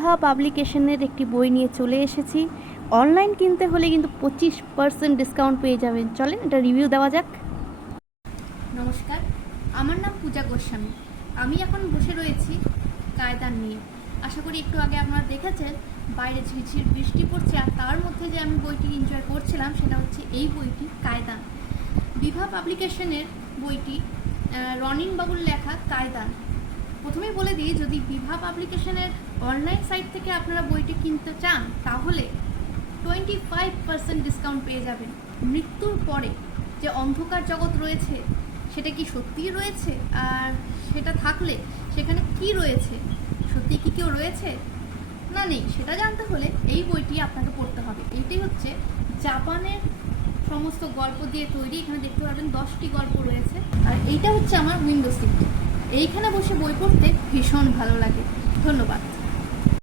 বিভা পাবলিকেশনের একটি বই নিয়ে চলে এসেছি। অনলাইন কিনতে হলে কিন্তু 25% ডিসকাউন্ট পেয়ে যাবেন। চলেন এটা রিভিউ দেওয়া যাক। নমস্কার, আমার নাম পূজা গোস্বামী। আমি এখন বসে রয়েছি কায়দান নিয়ে। আশা করি একটু আগে আপনারা দেখেছেন বাইরে ঝিরঝির বৃষ্টি পড়ছে, আর তার মধ্যে যে আমি বইটি এনজয় করছিলাম সেটা হচ্ছে এই বইটি কায়দান, বিভা পাবলিকেশনের বইটি, রনিন বাবুর লেখা কায়দান। প্রথমেই বলে দিই, যদি বিভা পাবলিকেশনের অনলাইন সাইট থেকে আপনারা বইটি কিনতে চান তাহলে 25% ডিসকাউন্ট পেয়ে যাবেন। মৃত্যুর পরে যে অন্ধকার জগৎ রয়েছে সেটা কি সত্যিই রয়েছে, আর সেটা থাকলে সেখানে কি রয়েছে, সত্যি কি কেউ রয়েছে না নেই, সেটা জানতে হলে এই বইটি আপনাকে পড়তে হবে। এইটি হচ্ছে জাপানের সমস্ত গল্প দিয়ে তৈরি। এখানে দেখতে পাবেন 10টি গল্প রয়েছে। আর এইটা হচ্ছে আমার উইন্ডো সিট। এইখানে বসে বই পড়তে ভীষণ ভালো লাগে। ধন্যবাদ।